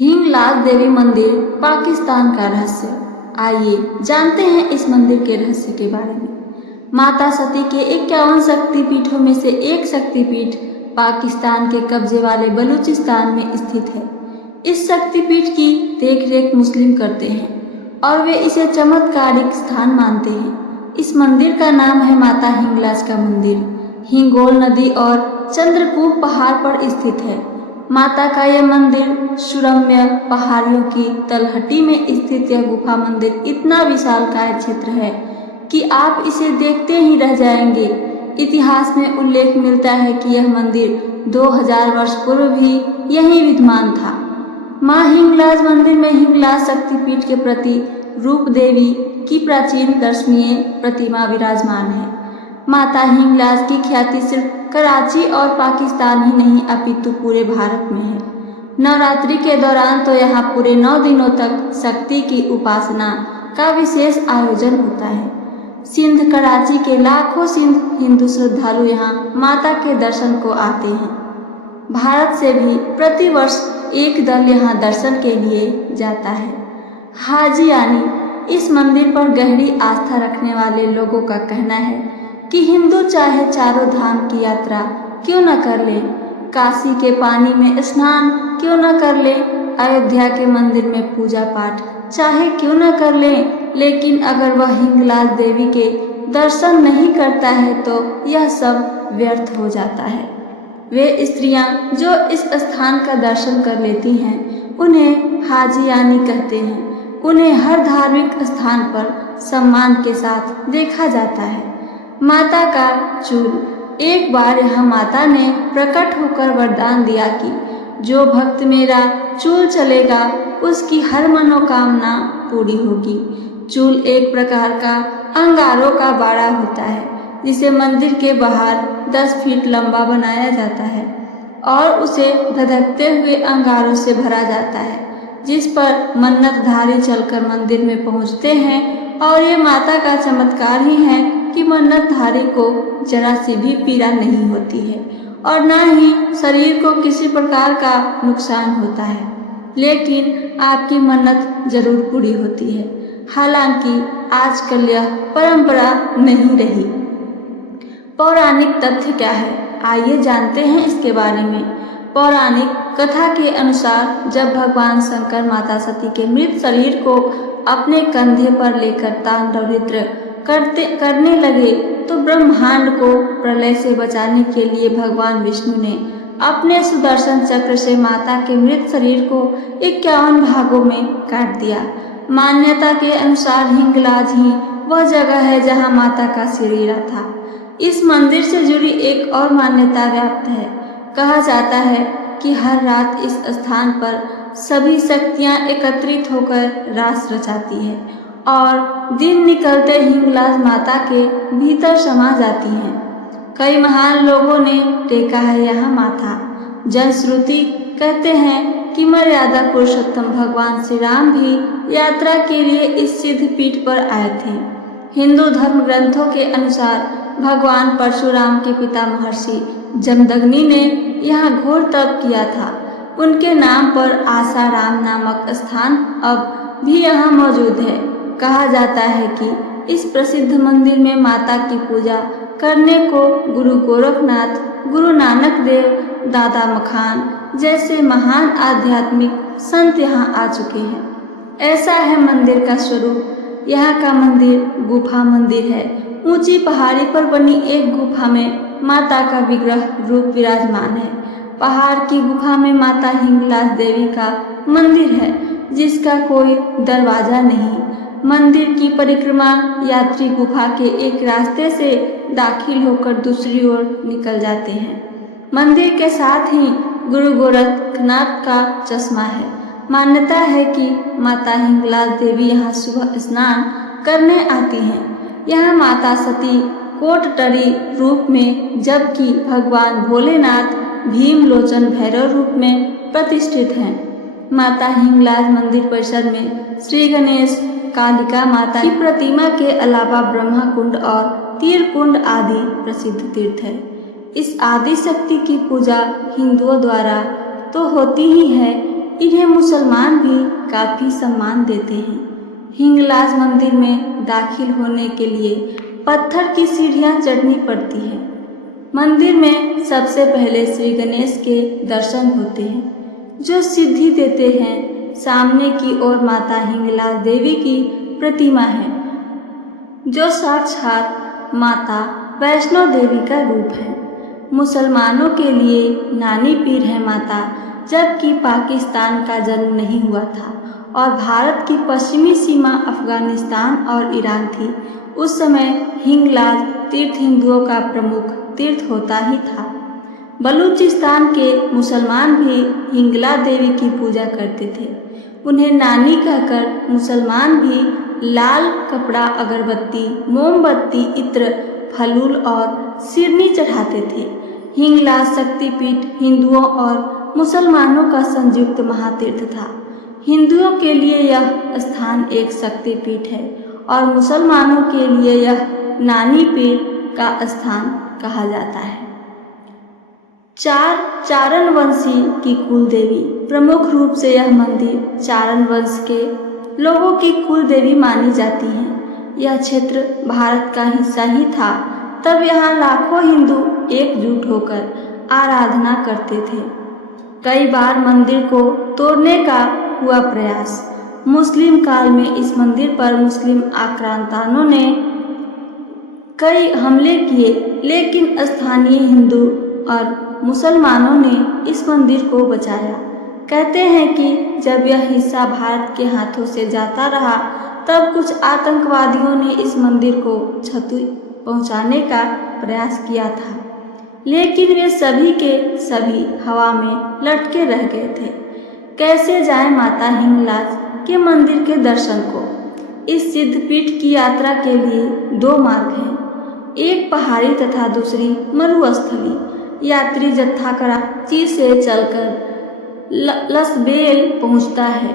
हिंगलाज देवी मंदिर पाकिस्तान का रहस्य। आइए जानते हैं इस मंदिर के रहस्य के बारे में। माता सती के 51 शक्तिपीठों में से एक शक्तिपीठ पाकिस्तान के कब्जे वाले बलूचिस्तान में स्थित है। इस शक्तिपीठ की देखरेख मुस्लिम करते हैं और वे इसे चमत्कारिक स्थान मानते हैं। इस मंदिर का नाम है माता हिंगलाज का मंदिर। हिंगोल नदी और चंद्रकूप पहाड़ पर स्थित है। माता का यह मंदिर सुरम्य पहाड़ियों की तलहटी में स्थित यह गुफा मंदिर इतना विशालकाय क्षेत्र है कि आप इसे देखते ही रह जाएंगे। इतिहास में उल्लेख मिलता है कि यह मंदिर 2000 वर्ष पूर्व भी यहीं विद्यमान था। मां हिंगलाज मंदिर में हिंगलाज शक्तिपीठ के प्रति रूप देवी की प्राचीन दर्शनीय प्रतिमा विराजमान है। माता हिंगलाज की ख्याति सिर्फ कराची और पाकिस्तान ही नहीं अपितु पूरे भारत में है। नवरात्रि के दौरान तो यहाँ पूरे 9 दिनों तक शक्ति की उपासना का विशेष आयोजन होता है। सिंध कराची के लाखों सिंध हिंदू श्रद्धालु यहाँ माता के दर्शन को आते हैं। भारत से भी प्रतिवर्ष एक दल यहाँ दर्शन के लिए जाता है। हाजी यानी इस मंदिर पर गहरी आस्था रखने वाले लोगों का कहना है कि हिंदू चाहे चारों धाम की यात्रा क्यों न कर ले, काशी के पानी में स्नान क्यों न कर ले, अयोध्या के मंदिर में पूजा पाठ चाहे क्यों न कर ले, लेकिन अगर वह हिंगलाज देवी के दर्शन नहीं करता है तो यह सब व्यर्थ हो जाता है। वे स्त्रियां जो इस स्थान का दर्शन कर लेती हैं उन्हें हाजियानी कहते हैं। उन्हें हर धार्मिक स्थान पर सम्मान के साथ देखा जाता है। माता का चूल। एक बार यहाँ माता ने प्रकट होकर वरदान दिया कि जो भक्त मेरा चूल चलेगा उसकी हर मनोकामना पूरी होगी। चूल एक प्रकार का अंगारों का बाड़ा होता है जिसे मंदिर के बाहर 10 फीट लंबा बनाया जाता है और उसे धधकते हुए अंगारों से भरा जाता है, जिस पर मन्नतधारी चलकर मंदिर में पहुँचते हैं। और ये माता का चमत्कार ही है कि मन्नतधारी को जरा सी भी पीड़ा नहीं होती है और न ही शरीर को किसी प्रकार का नुकसान होता है, लेकिन आपकी मन्नत जरूर पूरी होती है। हालांकि आजकल यह परंपरा नहीं रही। पौराणिक तथ्य क्या है, आइए जानते हैं इसके बारे में। पौराणिक कथा के अनुसार जब भगवान शंकर माता सती के मृत शरीर को अपने कंधे पर लेकर तांडव नृत्य करने लगे तो ब्रह्मांड को प्रलय से बचाने के लिए भगवान विष्णु ने अपने सुदर्शन चक्र से माता के मृत शरीर को 51 भागों में काट दिया। मान्यता के अनुसार हिंगलाज ही वह जगह है जहां माता का शरीर था। इस मंदिर से जुड़ी एक और मान्यता व्याप्त है। कहा जाता है कि हर रात इस स्थान पर सभी शक्तियां एकत्रित होकर रास रचाती है और दिन निकलते हिंगलाज माता के भीतर समा जाती हैं। कई महान लोगों ने टेका है यहाँ माथा। जनश्रुति कहते हैं कि मर्यादा पुरुषोत्तम भगवान श्री राम भी यात्रा के लिए इस सिद्ध पीठ पर आए थे। हिंदू धर्म ग्रंथों के अनुसार भगवान परशुराम के पिता महर्षि जमदग्नि ने यहाँ घोर तप किया था। उनके नाम पर आसाराम नामक स्थान अब भी यहाँ मौजूद है। कहा जाता है कि इस प्रसिद्ध मंदिर में माता की पूजा करने को गुरु गोरखनाथ, गुरु नानक देव, दादा मखान जैसे महान आध्यात्मिक संत यहाँ आ चुके हैं। ऐसा है मंदिर का स्वरूप। यहाँ का मंदिर गुफा मंदिर है। ऊंची पहाड़ी पर बनी एक गुफा में माता का विग्रह रूप विराजमान है। पहाड़ की गुफा में माता हिंगलाज देवी का मंदिर है जिसका कोई दरवाजा नहीं। मंदिर की परिक्रमा यात्री गुफा के एक रास्ते से दाखिल होकर दूसरी ओर निकल जाते हैं। मंदिर के साथ ही गुरु गोरखनाथ का चश्मा है। मान्यता है कि माता हिंगलाज देवी यहाँ सुबह स्नान करने आती हैं। यहाँ माता सती कोटटरी रूप में जबकि भगवान भोलेनाथ भीमलोचन भैरव रूप में प्रतिष्ठित हैं। माता हिंगलाज मंदिर परिसर में श्री गणेश, कालिका माता की प्रतिमा के अलावा ब्रह्मा कुंड और तीर कुंड आदि प्रसिद्ध तीर्थ है। इस आदि शक्ति की पूजा हिंदुओं द्वारा तो होती ही है, इन्हें मुसलमान भी काफ़ी सम्मान देते हैं। हिंगलाज मंदिर में दाखिल होने के लिए पत्थर की सीढ़ियाँ चढ़नी पड़ती है। मंदिर में सबसे पहले श्री गणेश के दर्शन होते हैं जो सिद्धि देते हैं। सामने की ओर माता हिंगलाज देवी की प्रतिमा है जो साक्षात माता वैष्णो देवी का रूप है। मुसलमानों के लिए नानी पीर है माता, जबकि पाकिस्तान का जन्म नहीं हुआ था और भारत की पश्चिमी सीमा अफगानिस्तान और ईरान थी। उस समय हिंगलाज तीर्थ हिंदुओं का प्रमुख तीर्थ होता ही था। बलूचिस्तान के मुसलमान भी हिंगला देवी की पूजा करते थे। उन्हें नानी कहकर मुसलमान भी लाल कपड़ा, अगरबत्ती, मोमबत्ती, इत्र, फलूल और सिरनी चढ़ाते थे। हिंगलाज शक्तिपीठ हिंदुओं और मुसलमानों का संयुक्त महातीर्थ था। हिंदुओं के लिए यह स्थान एक शक्तिपीठ है और मुसलमानों के लिए यह नानी पीर का स्थान कहा जाता है। चारण वंशी की कुल देवी, प्रमुख रूप से यह मंदिर चारण वंश के लोगों की कुल देवी मानी जाती है। यह क्षेत्र भारत का हिस्सा ही था, तब यहाँ लाखों हिंदू एकजुट होकर आराधना करते थे। कई बार मंदिर को तोड़ने का हुआ प्रयास। मुस्लिम काल में इस मंदिर पर मुस्लिम आक्रांताओं ने कई हमले किए, लेकिन स्थानीय हिंदू और मुसलमानों ने इस मंदिर को बचाया। कहते हैं कि जब यह हिस्सा भारत के हाथों से जाता रहा, तब कुछ आतंकवादियों ने इस मंदिर को क्षति पहुंचाने का प्रयास किया था, लेकिन वे सभी के सभी हवा में लटके रह गए थे। कैसे जाएं माता हिंगलाज के मंदिर के दर्शन को? इस सिद्धपीठ की यात्रा के लिए दो मार्ग हैं, एक पहाड़ी तथा दूसरी मरुस्थली। यात्री जत्था कराची से चलकर लसबेल पहुंचता है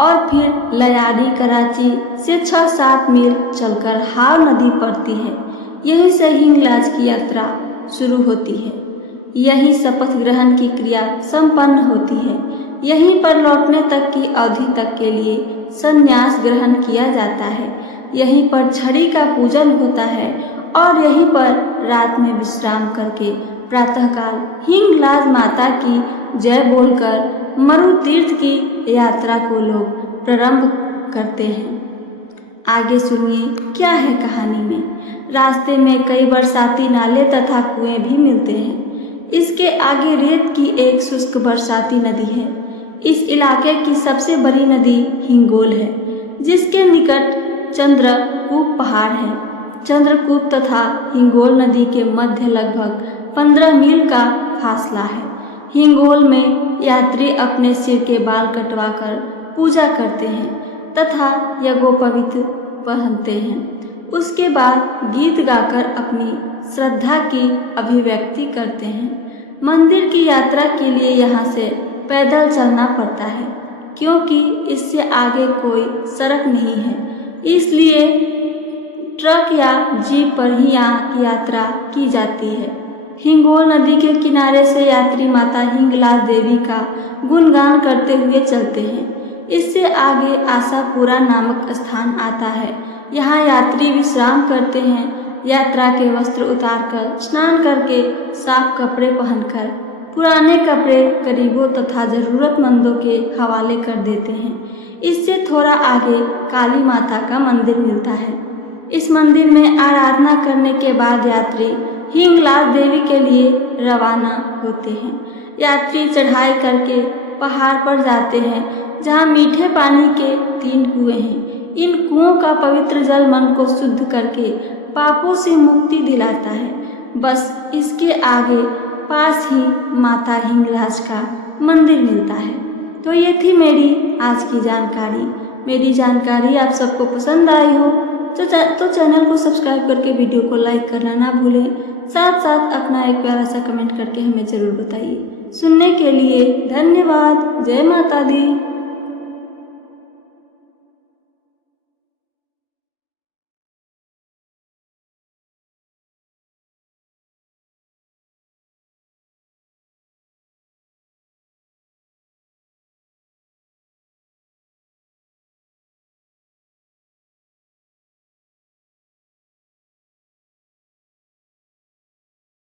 और फिर लयारी कराची से 6-7 मील चलकर हाव नदी पड़ती है। यहीं से हिंगलाज की यात्रा शुरू होती है। यहीं शपथ ग्रहण की क्रिया संपन्न होती है। यहीं पर लौटने तक की अवधि तक के लिए संन्यास ग्रहण किया जाता है। यहीं पर छड़ी का पूजन होता है और यहीं पर रात में विश्राम करके प्रातःकाल हिंगलाज माता की जय बोलकर मरु तीर्थ की यात्रा को लोग प्रारंभ करते हैं। आगे सुनिए क्या है कहानी में। रास्ते में कई बरसाती नाले तथा कुएं भी मिलते हैं। इसके आगे रेत की एक शुष्क बरसाती नदी है। इस इलाके की सबसे बड़ी नदी हिंगोल है, जिसके निकट चंद्रकूप पहाड़ है। चंद्रकूप तथा हिंगोल नदी के मध्य लगभग 15 मील का फासला है। हिंगोल में यात्री अपने सिर के बाल कटवाकर पूजा करते हैं तथा यज्ञोपवीत पहनते हैं। उसके बाद गीत गाकर अपनी श्रद्धा की अभिव्यक्ति करते हैं। मंदिर की यात्रा के लिए यहाँ से पैदल चलना पड़ता है, क्योंकि इससे आगे कोई सड़क नहीं है। इसलिए ट्रक या जीप पर ही यहाँ की यात्रा की जाती है। हिंगोल नदी के किनारे से यात्री माता हिंगलाज देवी का गुणगान करते हुए चलते हैं। इससे आगे आशापुरा नामक स्थान आता है। यहाँ यात्री विश्राम करते हैं। यात्रा के वस्त्र उतारकर, स्नान करके, साफ कपड़े पहनकर पुराने कपड़े गरीबों तथा ज़रूरतमंदों के हवाले कर देते हैं। इससे थोड़ा आगे काली माता का मंदिर मिलता है। इस मंदिर में आराधना करने के बाद यात्री हिंगलाज देवी के लिए रवाना होते हैं। यात्री चढ़ाई करके पहाड़ पर जाते हैं, जहाँ मीठे पानी के 3 कुएं हैं। इन कुओं का पवित्र जल मन को शुद्ध करके पापों से मुक्ति दिलाता है। बस इसके आगे पास ही माता हिंगलाज का मंदिर मिलता है। तो ये थी मेरी आज की जानकारी। मेरी जानकारी आप सबको पसंद आई हो तो चैनल को सब्सक्राइब करके वीडियो को लाइक करना ना भूलें। साथ साथ अपना एक प्यारा सा कमेंट करके हमें ज़रूर बताइए। सुनने के लिए धन्यवाद। जय माता दी।